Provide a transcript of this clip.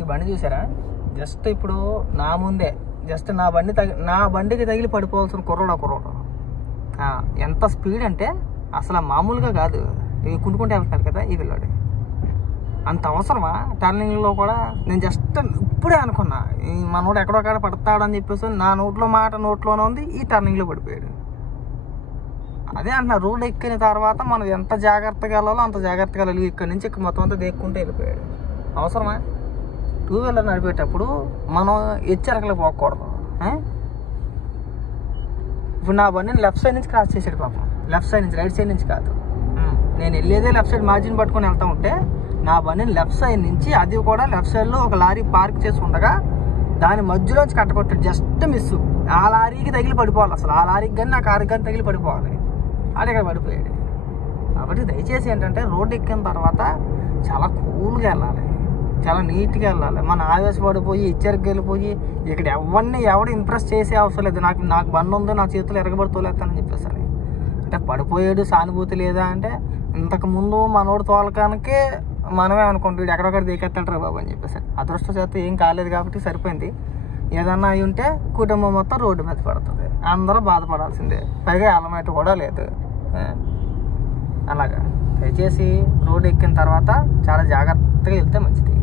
ఈ బండి చూసారా? జస్ట్ ఇప్పుడు నా ముందే జస్ట్ నా బండికి తగిలి పడిపోవాల్సిన కుర్రోడు ఎంత స్పీడ్ అంటే అసలు మామూలుగా కాదు. ఇవి కుంటుకుంటే వెళ్తున్నారు కదా ఈ పిల్లాడు. అంత అవసరమా టర్నింగ్లో కూడా? నేను జస్ట్ ఇప్పుడే అనుకున్నా ఈ మనోడు ఎక్కడొక్కడ పడతాడని చెప్పేసి నా నోట్లోనే ఉంది, ఈ టర్నింగ్లో పడిపోయాడు. అదే అంటున్నా, రోడ్ ఎక్కిన తర్వాత మనం ఎంత జాగ్రత్తగా వెళ్ళాలో అంత జాగ్రత్తగా వెళ్ళాలి. ఇక్కడి నుంచి మొత్తం అంతా దేక్కుంటే వెళ్ళిపోయాడు. అవసరమా? 2 వీలర్ నడిపేటప్పుడు మనం హెచ్చరికలు పోకూడదు. ఇప్పుడు నా బండిని లెఫ్ట్ సైడ్ నుంచి క్రాస్ చేసాడు పాపం. లెఫ్ట్ సైడ్ నుంచి, రైట్ సైడ్ నుంచి కాదు. నేను వెళ్ళేదే లెఫ్ట్ సైడ్ మార్జిన్ పట్టుకొని వెళ్తా ఉంటే నా బండిని లెఫ్ట్ సైడ్ నుంచి, అది కూడా లెఫ్ట్ సైడ్లో ఒక లారీ పార్క్ చేసి ఉండగా దాని మధ్యలోంచి కట్టకొట్టాడు. Just miss. ఆ లారీకి తగిలి పడిపోవాలి. అసలు ఆ లారీకి కానీ నా కారుకి కానీ తగిలి పడిపోవాలి. అది ఇక్కడ పడిపోయాడు. కాబట్టి దయచేసి ఏంటంటే రోడ్డు ఎక్కిన తర్వాత చాలా కూల్గా వెళ్ళాలి, చాలా నీట్గా వెళ్ళాలి. మన ఆవేశపడిపోయి హెచ్చరికగా వెళ్ళిపోయి ఇక్కడ ఎవడు ఇంప్రెస్ చేసే అవసరం లేదు. నాకు బండి ఉందో నా చేతులు ఎరగబడుతోలేస్తానని చెప్పేసి అంటే పడిపోయాడు సానుభూతి లేదా అంటే ఇంతకుముందు మనోడు తోలకానికే మనమే అనుకుంటాడు ఎక్కడొక్కడ దిగెత్తాడు బాబు అని చెప్పేసి. అదృష్టశాత్తు ఏం కాలేదు కాబట్టి సరిపోయింది. ఏదన్నా అయి ఉంటే కుటుంబం మొత్తం రోడ్డు మీద పడుతుంది, అందరూ బాధపడాల్సిందే. పైగా హెల్మెట్ కూడా లేదు. అలాగా దయచేసి రోడ్డు ఎక్కిన తర్వాత చాలా జాగ్రత్తగా వెళ్తే మంచిది.